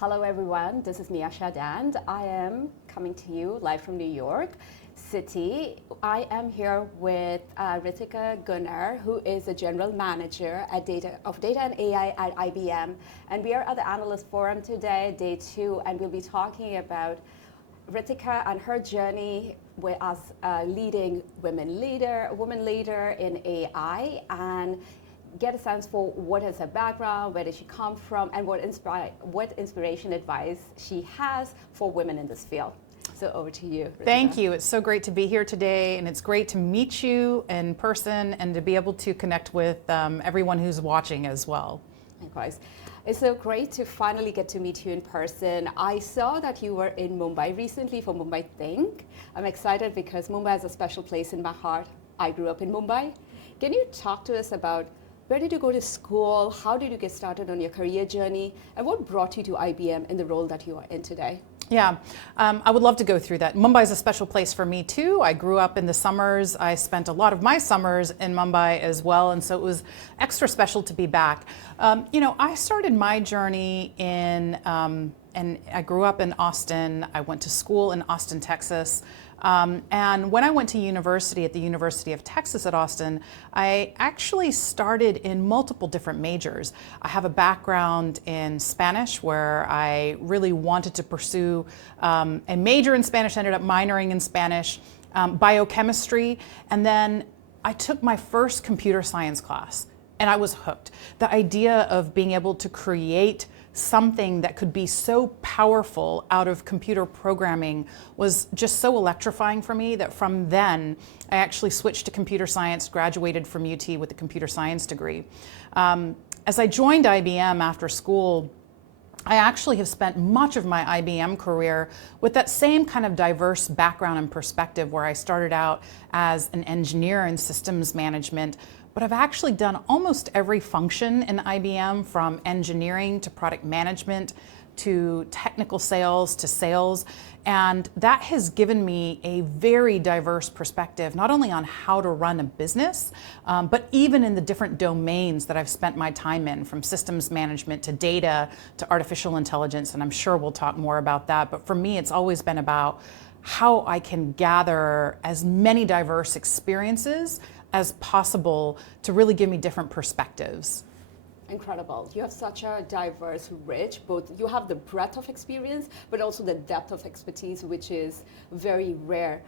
Hello everyone, this is Mia Shah-Dand. I am coming to you live from New York City. I am here with Ritika Gunnar, who is the General Manager at Data and AI at IBM. And we are at the Analyst Forum today, day 2, and we'll be talking about Ritika and her journey as a leading woman leader in AI, and get a sense for what is her background, where did she come from, and what inspiration advice she has for women in this field. So over to you, Ritika. Thank you. It's so great to be here today, and it's great to meet you in person and to be able to connect with everyone who's watching as well. Likewise. It's so great to finally get to meet you in person. I saw that you were in Mumbai recently for Mumbai Think. I'm excited because Mumbai has a special place in my heart. I grew up in Mumbai. Can you talk to us about where did you go to school? How did you get started on your career journey? And what brought you to IBM in the role that you are in today? Yeah, I would love to go through that. Mumbai is a special place for me too. I grew up in the summers. I spent a lot of my summers in Mumbai as well, and so it was extra special to be back. I started my journey and I grew up in Austin. I went to school in Austin, Texas. And when I went to university at the University of Texas at Austin, I actually started in multiple different majors. I have a background in Spanish where I really wanted to pursue a major in Spanish, ended up minoring in Spanish, biochemistry, and then I took my first computer science class and I was hooked. The idea of being able to create something that could be so powerful out of computer programming was just so electrifying for me that from then I actually switched to computer science, graduated from UT with a computer science degree. As I joined IBM after school, I actually have spent much of my IBM career with that same kind of diverse background and perspective where I started out as an engineer in systems management, but I've actually done almost every function in IBM, from engineering to product management to technical sales to sales. And that has given me a very diverse perspective, not only on how to run a business, but even in the different domains that I've spent my time in, from systems management to data to artificial intelligence. And I'm sure we'll talk more about that. But for me, it's always been about how I can gather as many diverse experiences as possible to really give me different perspectives. Incredible. You have such a diverse, rich, you have the breadth of experience, but also the depth of expertise, which is very rare.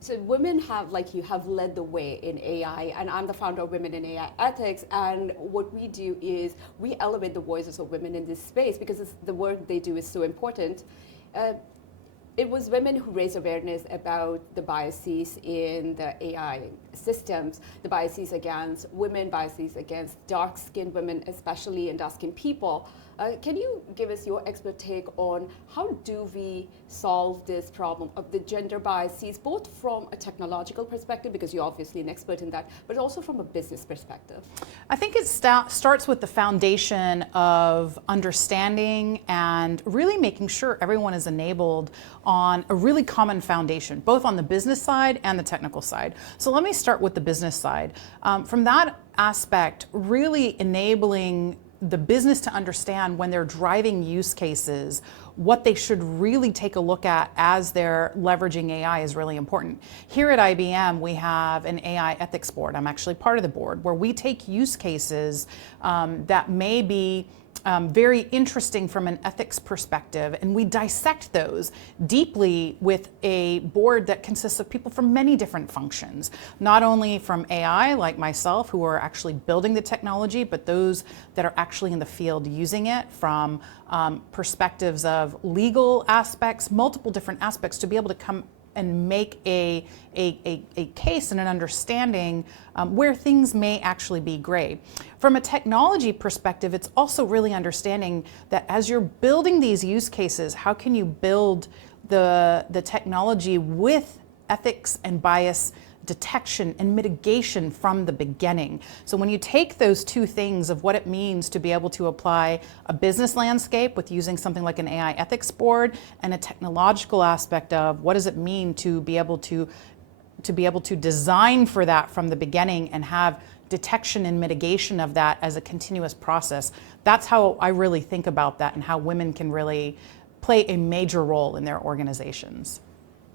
So women have, like you, have led the way in AI, and I'm the founder of Women in AI Ethics, and what we do is we elevate the voices of women in this space because the work they do is so important. It was women who raised awareness about the biases in the AI systems, the biases against women, biases against dark-skinned women, especially, and dark-skinned people. Can you give us your expert take on how do we solve this problem of the gender biases, both from a technological perspective, because you're obviously an expert in that, but also from a business perspective? I think it starts with the foundation of understanding and really making sure everyone is enabled on a really common foundation, both on the business side and the technical side. So let me start with the business side. From that aspect, really enabling the business to understand when they're driving use cases, what they should really take a look at as they're leveraging AI is really important. Here at IBM, we have an AI ethics board. I'm actually part of the board, where we take use cases that may be very interesting from an ethics perspective, and we dissect those deeply with a board that consists of people from many different functions, not only from AI like myself, who are actually building the technology, but those that are actually in the field using it, from perspectives of legal aspects, multiple different aspects, to be able to come and make a case and an understanding where things may actually be gray. From a technology perspective, it's also really understanding that as you're building these use cases, how can you build the technology with ethics and bias detection and mitigation from the beginning. So when you take those two things of what it means to be able to apply a business landscape with using something like an AI ethics board, and a technological aspect of what does it mean to be able to design for that from the beginning and have detection and mitigation of that as a continuous process. That's how I really think about that and how women can really play a major role in their organizations.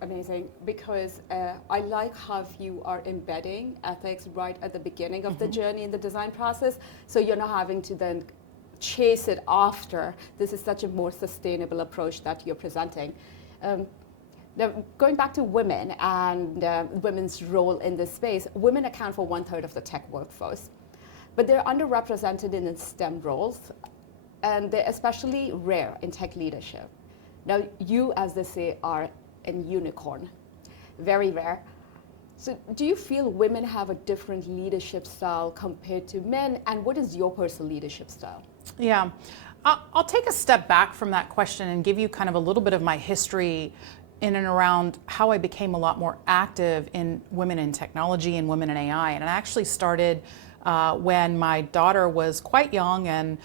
Amazing, because I like how you are embedding ethics right at the beginning of the journey in the design process, so you're not having to then chase it after. This is such a more sustainable approach that you're presenting. Now, going back to women and women's role in this space, women account for 1/3 of the tech workforce, but they're underrepresented in STEM roles, and they're especially rare in tech leadership. Now, you, as they say, are a unicorn, very rare. So do you feel women have a different leadership style compared to men, and what is your personal leadership style? Yeah, I'll take a step back from that question and give you kind of a little bit of my history in and around how I became a lot more active in women in technology and women in AI. And it actually started when my daughter was quite young, and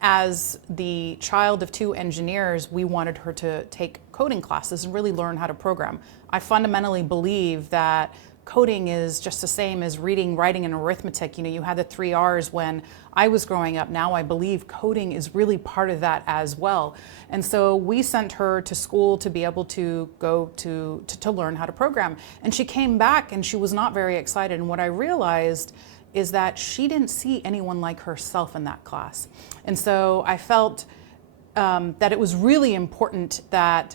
as the child of 2 engineers, we wanted her to take coding classes and really learn how to program. I fundamentally believe that coding is just the same as reading, writing, and arithmetic. You know, you had the 3 R's when I was growing up. Now I believe coding is really part of that as well. And so we sent her to school to be able to go to learn how to program. And she came back and she was not very excited. And what I realized is that she didn't see anyone like herself in that class. And so I felt that it was really important that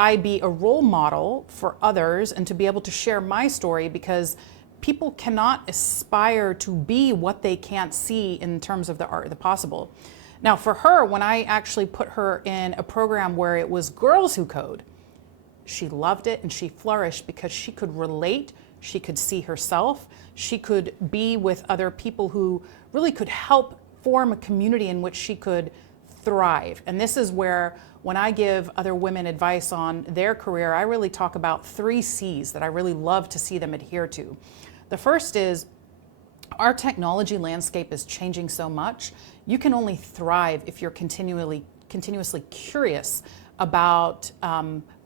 I be a role model for others and to be able to share my story, because people cannot aspire to be what they can't see in terms of the art of the possible. Now for her, when I actually put her in a program where it was girls who code, she loved it and she flourished because she could relate, she could see herself, she could be with other people who really could help form a community in which she could thrive. And this is where, when I give other women advice on their career, I really talk about 3 C's that I really love to see them adhere to. The first is, our technology landscape is changing so much. You can only thrive if you're continuously curious about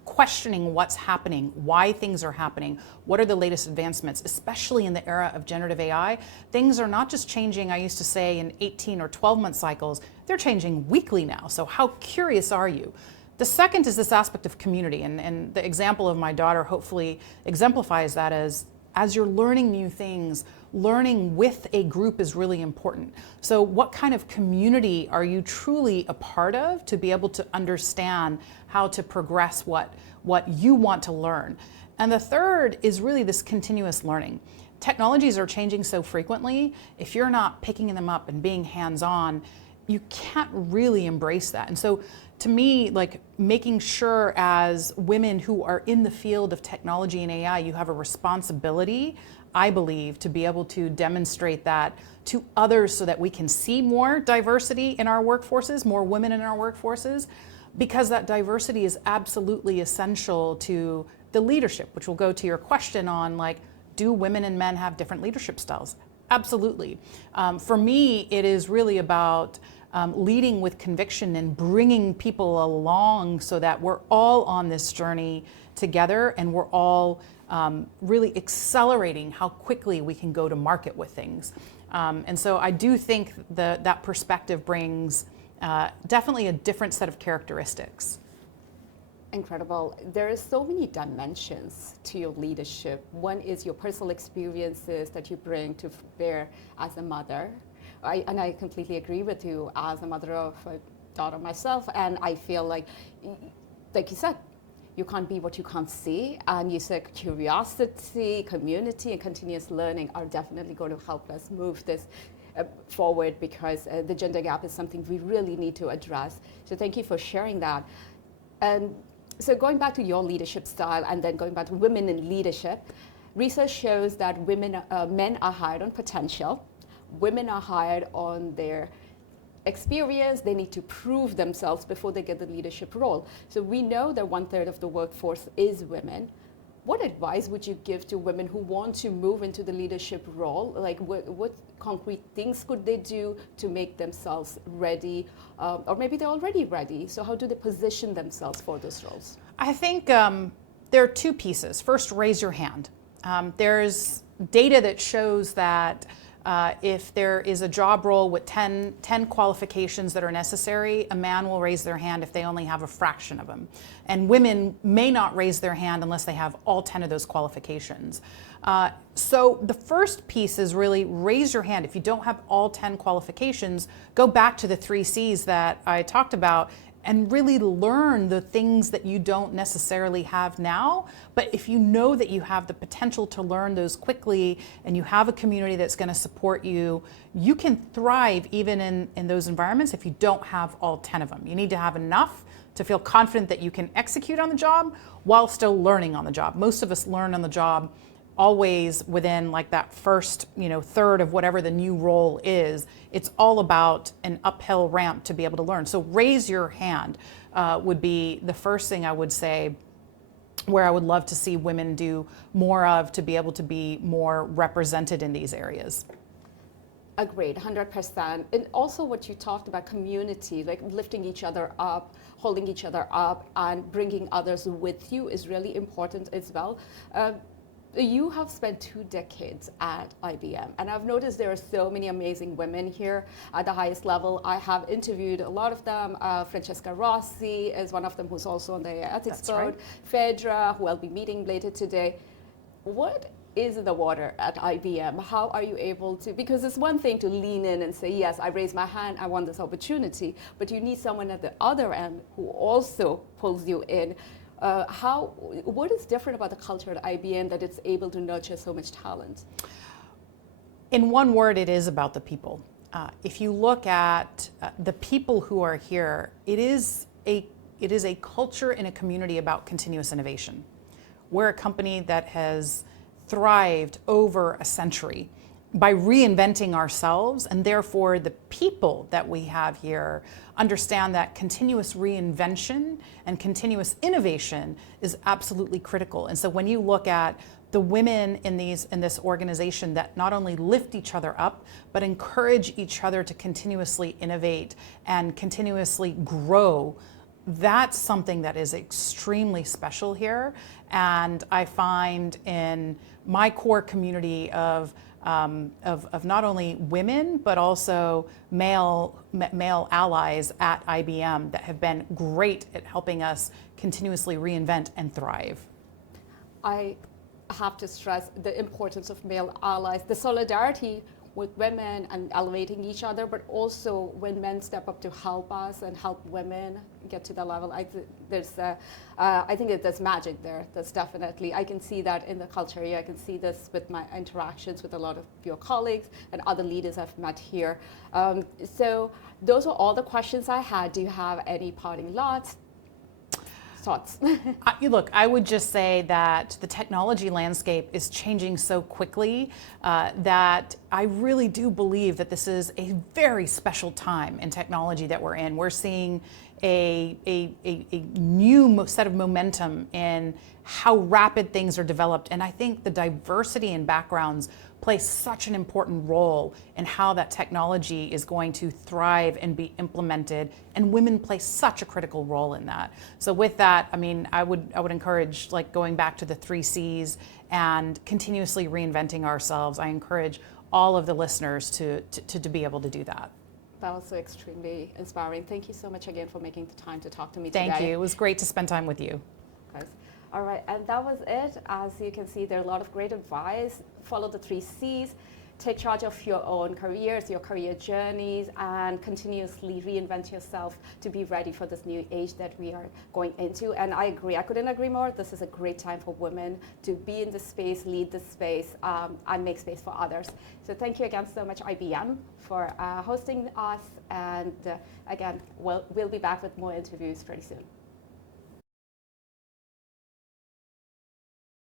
questioning what's happening, why things are happening, what are the latest advancements, especially in the era of generative AI. Things are not just changing, I used to say, in 18 or 12-month cycles, they're changing weekly now. So how curious are you? The second is this aspect of community, and the example of my daughter hopefully exemplifies that. As you're learning new things, learning with a group is really important. So what kind of community are you truly a part of to be able to understand how to progress what you want to learn? And the third is really this continuous learning. Technologies are changing so frequently. If you're not picking them up and being hands-on, you can't really embrace that. And so to me, like, making sure as women who are in the field of technology and AI, you have a responsibility, I believe, to be able to demonstrate that to others so that we can see more diversity in our workforces, more women in our workforces, because that diversity is absolutely essential to the leadership, which will go to your question on, like, do women and men have different leadership styles? Absolutely. For me, it is really about leading with conviction and bringing people along so that we're all on this journey together, and we're all really accelerating how quickly we can go to market with things. And so I do think that perspective brings definitely a different set of characteristics. Incredible. There are so many dimensions to your leadership. One is your personal experiences that you bring to bear as a mother. And I completely agree with you, as a mother of a daughter myself. And I feel like you said, you can't be what you can't see. And you said curiosity, community, and continuous learning are definitely going to help us move this forward, because the gender gap is something we really need to address. So thank you for sharing that. And so going back to your leadership style, and then going back to women in leadership, research shows that men are hired on potential, women are hired on their experience. They need to prove themselves before they get the leadership role. So we know that 1/3 of the workforce is women. What advice would you give to women who want to move into the leadership role? Like, what concrete things could they do to make themselves ready? Or maybe they're already ready. So how do they position themselves for those roles? I think there are 2 pieces. First, raise your hand. There's data that shows that If there is a job role with 10 qualifications that are necessary, a man will raise their hand if they only have a fraction of them. And women may not raise their hand unless they have all 10 of those qualifications. So the first piece is really raise your hand. If you don't have all 10 qualifications, go back to the 3 C's that I talked about and really learn the things that you don't necessarily have now. But if you know that you have the potential to learn those quickly and you have a community that's going to support you, you can thrive even in those environments if you don't have all 10 of them. You need to have enough to feel confident that you can execute on the job while still learning on the job. Most of us learn on the job always within like that first, third of whatever the new role is. It's all about an uphill ramp to be able to learn. So raise your hand would be the first thing I would say, where I would love to see women do more of to be able to be more represented in these areas. Agreed, 100%. And also what you talked about, community, like lifting each other up, holding each other up, and bringing others with you is really important as well. You have spent 2 decades at IBM, and I've noticed there are so many amazing women here at the highest level. I have interviewed a lot of them. Francesca Rossi is one of them, who's also on the ethics board. Right. Phaedra, who I'll be meeting later today. What is in the water at IBM? How are you able to, because it's one thing to lean in and say, yes, I raise my hand, I want this opportunity, but you need someone at the other end who also pulls you in. What is different about the culture at IBM that it's able to nurture so much talent? In one word, it is about the people. If you look at the people who are here, it is a culture and a community about continuous innovation. We're a company that has thrived over a century by reinventing ourselves, and therefore the people that we have here understand that continuous reinvention and continuous innovation is absolutely critical. And so when you look at the women in this organization that not only lift each other up, but encourage each other to continuously innovate and continuously grow, that's something that is extremely special here. And I find in my core community of not only women, but also male allies at IBM that have been great at helping us continuously reinvent and thrive. I have to stress the importance of male allies, the solidarity with women and elevating each other, but also when men step up to help us and help women get to the level. I think that there's magic there. That's definitely, I can see that in the culture here. I can see this with my interactions with a lot of your colleagues and other leaders I've met here. So those are all the questions I had. Do you have any parting thoughts? Look, I would just say that the technology landscape is changing so quickly that I really do believe that this is a very special time in technology that we're in. We're seeing a new set of momentum in how rapid things are developed. And I think the diversity in backgrounds plays such an important role in how that technology is going to thrive and be implemented, and women play such a critical role in that. So with that, I would encourage, like, going back to the 3 C's and continuously reinventing ourselves. I encourage all of the listeners to be able to do that. That was so extremely inspiring. Thank you so much again for making the time to talk to me today. Thank you. It was great to spend time with you. All right, and that was it. As you can see, there are a lot of great advice. Follow the 3 C's. Take charge of your own careers, your career journeys, and continuously reinvent yourself to be ready for this new age that we are going into. And I agree. I couldn't agree more. This is a great time for women to be in this space, lead this space, and make space for others. So thank you again so much, IBM, for hosting us. And again, we'll be back with more interviews pretty soon.